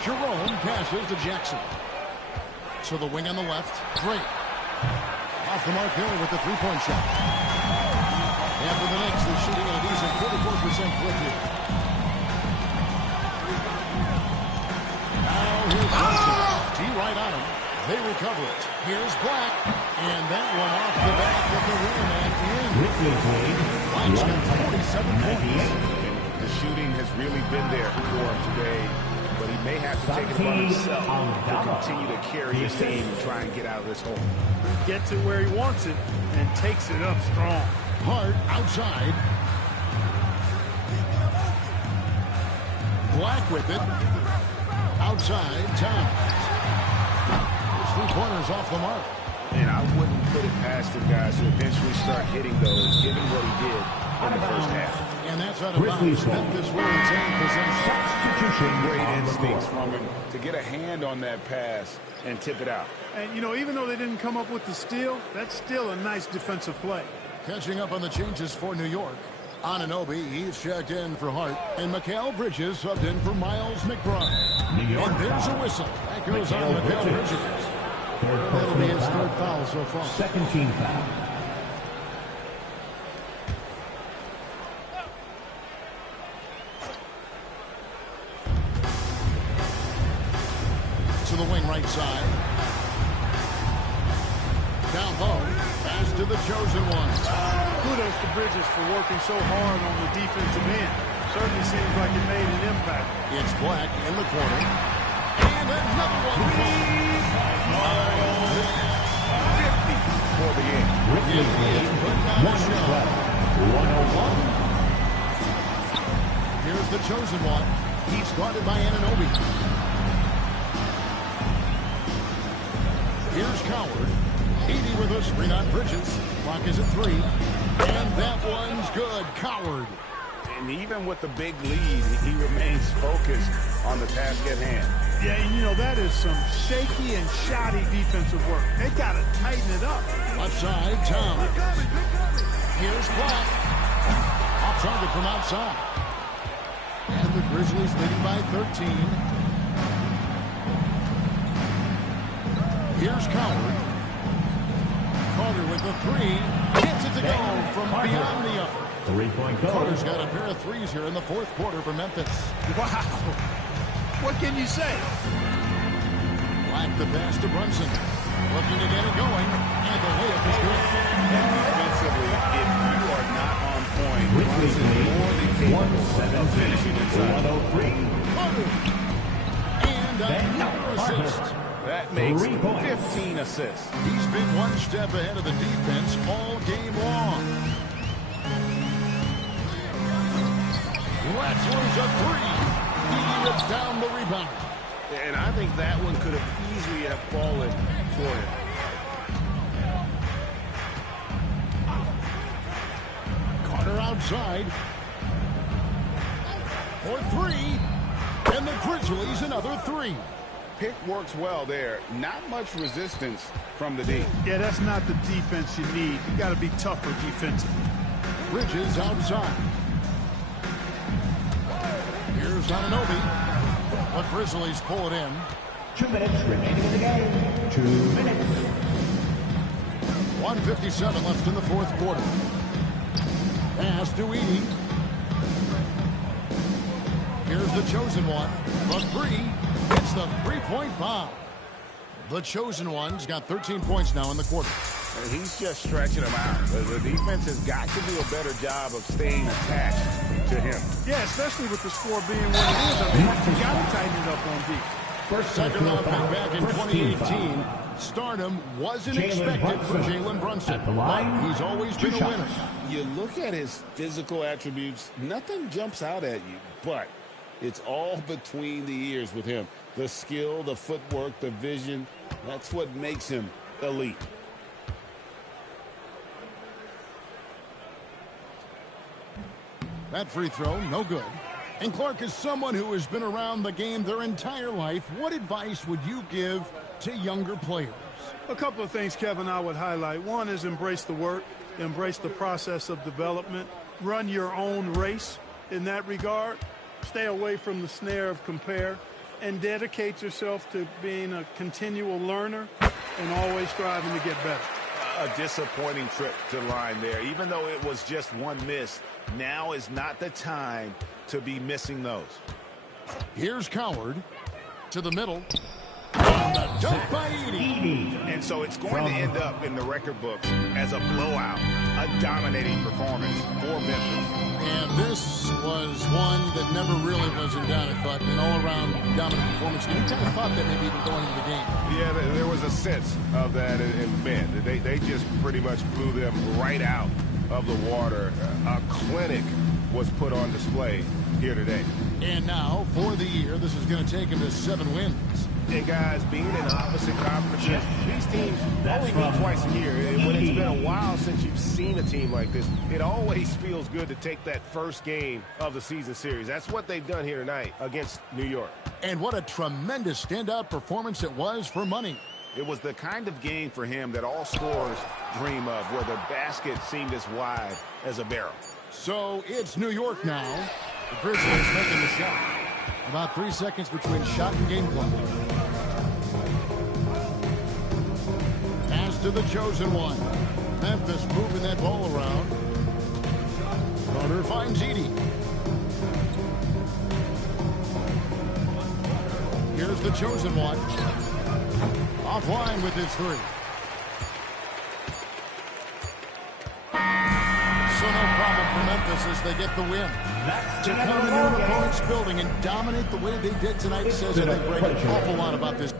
Jerome passes to Jackson. So the wing on the left. Drake. Off the mark here with the three-point shot. And for the Knicks, they're shooting at a decent 44% clip here. Now here's Johnson. Tee right on him. They recover it. Here's Black. And that one off the back of the rim and in. Black's got 47 points. The shooting has really been there for him today, but he may have to take it upon himself to continue to carry his team and try and get out of this hole. Gets it where he wants it and takes it up strong. Hart outside. Black with it. Outside, Towns. His three-pointers off the mark. And I wouldn't put it past him, guys, to eventually start hitting those, given what he did in the first half. And that's out of bounds. Memphis will retain possession. Great instincts from him to get a hand on that pass and tip it out. And, you know, even though they didn't come up with the steal, that's still a nice defensive play. Catching up on the changes for New York. Anunoby, he's checked in for Hart. And Mikal Bridges subbed in for Miles McBride. And there's a whistle. That goes on Mikal Bridges. That'll be his third foul so far. Second team foul. To the wing right side. Down low. Pass to the chosen one. Kudos to Bridges for working so hard on the defensive end. Certainly seems like it made an impact. It's Black in the corner. And another one. 50 for the game. 101. Here's the chosen one. He's guarded by Anunoby. Here's Coward. 80 with us. Renan Bridges. Clock is at 3. And that one's good. Coward. And even with the big lead, he remains focused on the task at hand. Yeah, you know, that is some shaky and shoddy defensive work. They got to tighten it up. Left side, Towns. Here's Black. Off target from outside. And the Grizzlies leading by 13. Here's Coward. Carter with the three. Gets it to go from beyond the upper. 3-point goal. Carter's got a pair of threes here in the fourth quarter for Memphis. Wow. What can you say? Black the pass to Brunson. Looking to get it going. And the layup is good. And defensively, if you are not on point, Brunson more than capable of finishing inside. 103. And another assist. That makes 15 assists. He's been one step ahead of the defense all game long. Let's lose a three. He rips down the rebound. And I think that one could have easily have fallen for him. Carter outside. For three. And the Grizzlies another three. Pick works well there. Not much resistance from the D. Yeah, that's not the defense you need. You got to be tougher defensively. Bridges outside. Here's Anunoby. The Grizzlies pull it in. 2 minutes remaining in the game. 2 minutes. 1:57 left in the fourth quarter. Pass to Edey. Here's the chosen one. The three. It's the three-point bomb. The chosen one's got 13 points now in the quarter. And he's just stretching them out. The defense has got to do a better job of staying attached to him. Yeah, especially with the score being what it is. I mean, you got to tighten it up on defense. Second round pick back in 2018. Stardom wasn't expected for Jalen Brunson, at the line, but he's always been a winner. You look at his physical attributes, nothing jumps out at you, but it's all between the ears with him. The skill, the footwork, the vision, that's what makes him elite. That free throw, no good. And Clark, is someone who has been around the game their entire life, what advice would you give to younger players? A couple of things, Kevin, I would highlight. One is embrace the work, embrace the process of development, run your own race in that regard, stay away from the snare of compare, and dedicate yourself to being a continual learner and always striving to get better. A disappointing trip to the line there. Even though it was just one miss, now is not the time to be missing those. Here's Coward to the middle. The dunk by Edey. And so it's going to end up in the record books as a blowout, a dominating performance for Memphis. And this was one that never really was in doubt, I thought. An all-around dominant performance. You kind of thought that maybe even going into the game. Yeah, there was a sense of that in men. They just pretty much blew them right out of the water. A clinic was put on display here today. And now, for the year, this is going to take him to 7 wins. And guys, being in opposite conferences, these teams only meet twice a year. And when it's been a while since you've seen a team like this, it always feels good to take that first game of the season series. That's what they've done here tonight against New York. And what a tremendous standout performance it was for Money. It was the kind of game for him that all scorers dream of, where the basket seemed as wide as a barrel. So it's New York now. The Grizzlies making the shot. About 3 seconds between shot and game clock. Pass to the chosen one. Memphis moving that ball around. Carter finds Edey. Here's the chosen one. Offline with his three. So no problem for Memphis as they get the win. To come into an opponent's building and dominate the way they did tonight says, I think, Greg, an awful lot about this.